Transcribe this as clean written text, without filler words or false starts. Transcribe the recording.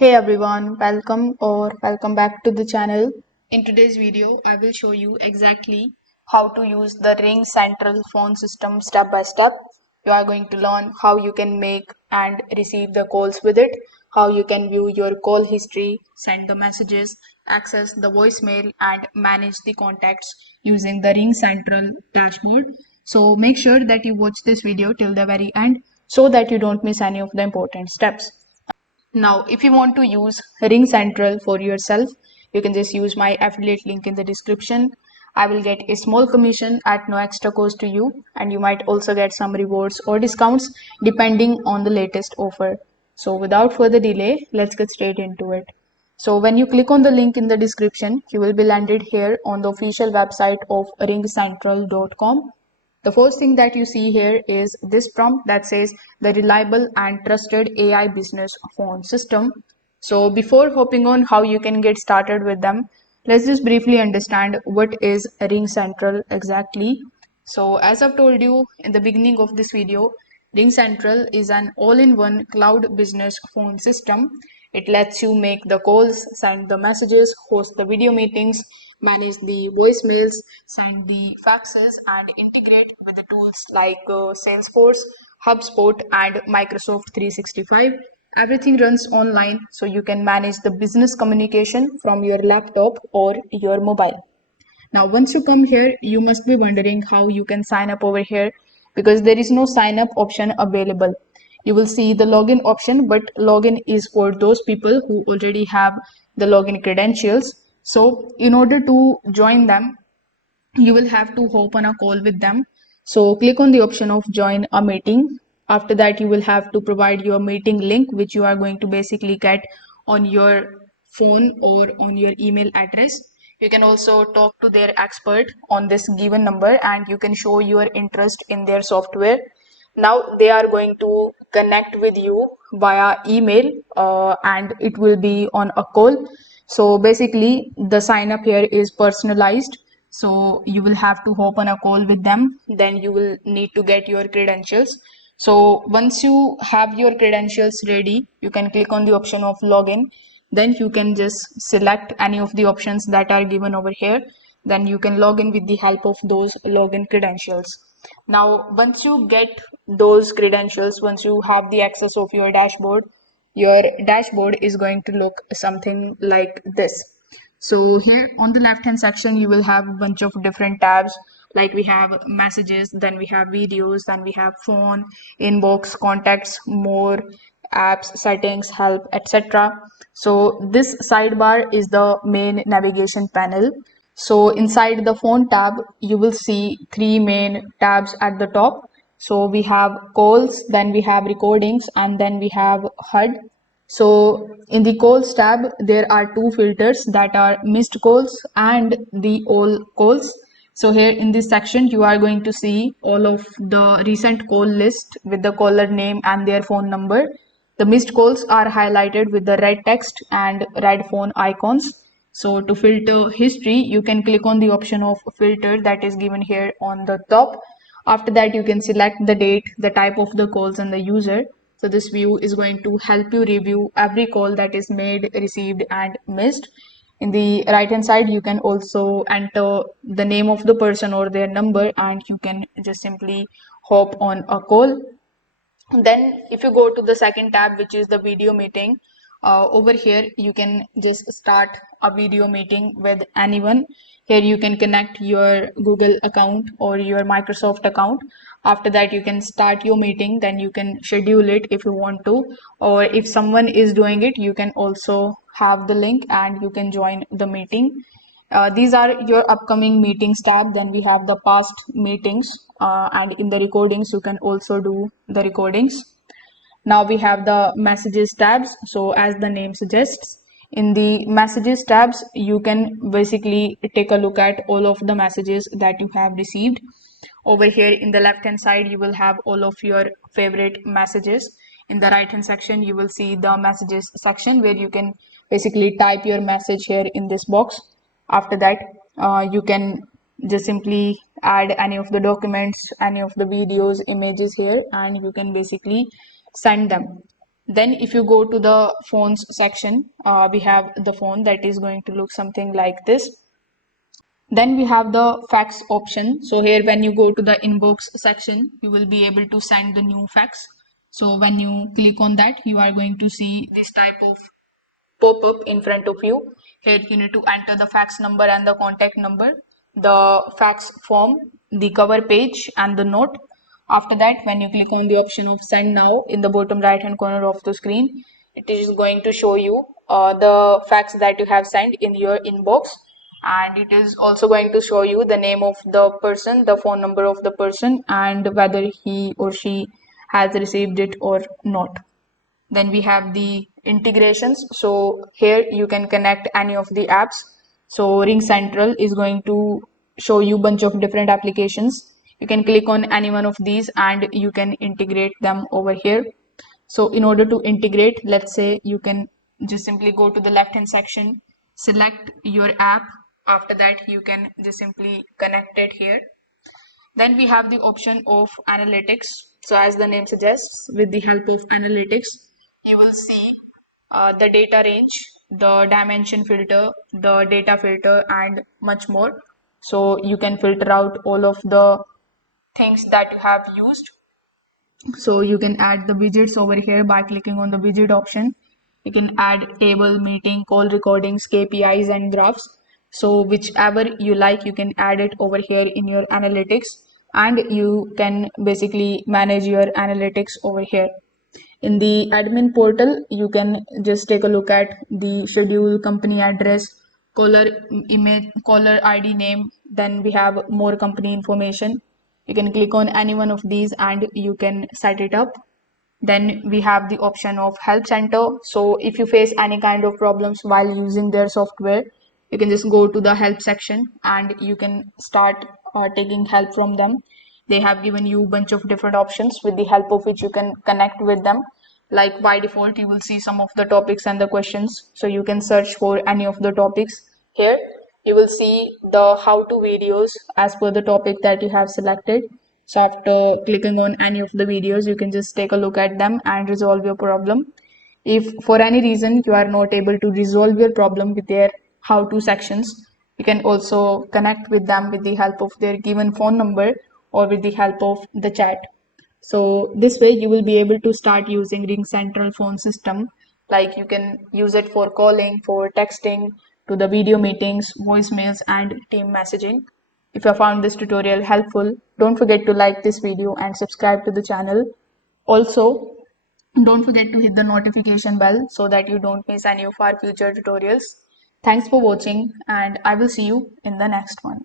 Hey everyone, welcome back to the channel. In today's video, I will show you exactly how to use the RingCentral phone system step by step. You are going to learn how you can make and receive the calls with it, how you can view your call history, send the messages, access the voicemail, and manage the contacts using the RingCentral dashboard. So make sure that you watch this video till the very end so that you don't miss any of the important steps. Now, if you want to use RingCentral for yourself, you can just use my affiliate link in the description. I will get a small commission at no extra cost to you, and you might also get some rewards or discounts depending on the latest offer. So, without further delay, let's get straight into it. So, when you click on the link in the description, you will be landed here on the official website of ringcentral.com. The first thing that you see here is this prompt that says the reliable and trusted AI business phone system. So before hopping on how you can get started with them, let's just briefly understand what is RingCentral exactly. So as I've told you in the beginning of this video, RingCentral is an all-in-one cloud business phone system. It lets you make the calls, send the messages, host the video meetings, manage the voicemails, send the faxes, and integrate with the tools like Salesforce, HubSpot, and Microsoft 365. Everything runs online, so you can manage the business communication from your laptop or your mobile. Now, once you come here, you must be wondering how you can sign up over here because there is no sign up option available. You will see the login option, but login is for those people who already have the login credentials. So, in order to join them, you will have to hop on a call with them. So, click on the option of join a meeting. After that, you will have to provide your meeting link, which you are going to basically get on your phone or on your email address. You can also talk to their expert on this given number and you can show your interest in their software. Now they are going to connect with you via email and it will be on a call. So basically the sign up here is personalized. So you will have to hop on a call with them. Then you will need to get your credentials. So once you have your credentials ready, you can click on the option of login. Then you can just select any of the options that are given over here. Then you can log in with the help of those login credentials. Now, once you get those credentials, once you have the access of your dashboard is going to look something like this. So here on the left hand section, you will have a bunch of different tabs. Like we have messages, then we have videos, then we have phone, inbox, contacts, more, apps, settings, help, etc. So this sidebar is the main navigation panel. So inside the phone tab, you will see three main tabs at the top. So we have calls, then we have recordings, and then we have HUD. So in the calls tab, there are two filters that are missed calls and the all calls. So here in this section, you are going to see all of the recent call list with the caller name and their phone number. The missed calls are highlighted with the red text and red phone icons. So to filter history, you can click on the option of filter that is given here on the top. After that, you can select the date, the type of the calls and the user. So this view is going to help you review every call that is made, received and missed. In the right hand side, you can also enter the name of the person or their number and you can just simply hop on a call. Then if you go to the second tab, which is the video meeting, over here you can just start a video meeting with anyone. Here you can connect your Google account or your Microsoft account. After that you can start your meeting, then you can schedule it if you want to, or if someone is doing it, you can also have the link and you can join the meeting. These are your upcoming meetings tab. Then we have the past meetings, and in the recordings, you can also do the recordings. Now we have the messages tabs. So as the name suggests, in the messages tabs, you can basically take a look at all of the messages that you have received. Over here in the left hand side, you will have all of your favorite messages. In the right hand section, you will see the messages section where you can basically type your message here in this box. After that, you can just simply add any of the documents, any of the videos, images here, and you can basically send them. Then if you go to the phones section, we have the phone that is going to look something like this. Then we have the fax option. So here when you go to the inbox section, you will be able to send the new fax. So when you click on that, you are going to see this type of pop-up in front of you. Here you need to enter the fax number and the contact number, the fax form, the cover page and the note. After that, when you click on the option of send now in the bottom right hand corner of the screen, it is going to show you the fax that you have sent in your inbox, and it is also going to show you the name of the person, the phone number of the person, and whether he or she has received it or not. Then we have the integrations. So here you can connect any of the apps. So RingCentral is going to show you bunch of different applications. You can click on any one of these and you can integrate them over here. So in order to integrate, let's say you can just simply go to the left hand section, select your app. After that, you can just simply connect it here. Then we have the option of analytics. So as the name suggests, with the help of analytics, you will see the data range, the dimension filter, the data filter, and much more. So you can filter out all of the things that you have used. So you can add the widgets over here by clicking on the widget option. You can add table, meeting, call recordings, KPIs, and graphs. So whichever you like, you can add it over here in your analytics, and you can basically manage your analytics over here. In the admin portal, you can just take a look at the schedule, company address, caller image, caller ID name. Then we have more company information. You can click on any one of these and you can set it up. Then we have the option of help center. So if you face any kind of problems while using their software, you can just go to the help section and you can start taking help from them. They have given you a bunch of different options with the help of which you can connect with them. Like by default, you will see some of the topics and the questions. So you can search for any of the topics here. You will see the how-to videos as per the topic that you have selected. So after clicking on any of the videos, you can just take a look at them and resolve your problem. If for any reason you are not able to resolve your problem with their how-to sections, you can also connect with them with the help of their given phone number or with the help of the chat. So this way you will be able to start using RingCentral phone system. Like you can use it for calling, for texting, to the video meetings, voicemails, and team messaging. If you found this tutorial helpful, don't forget to like this video and subscribe to the channel. Also, don't forget to hit the notification bell so that you don't miss any of our future tutorials. Thanks for watching, and I will see you in the next one.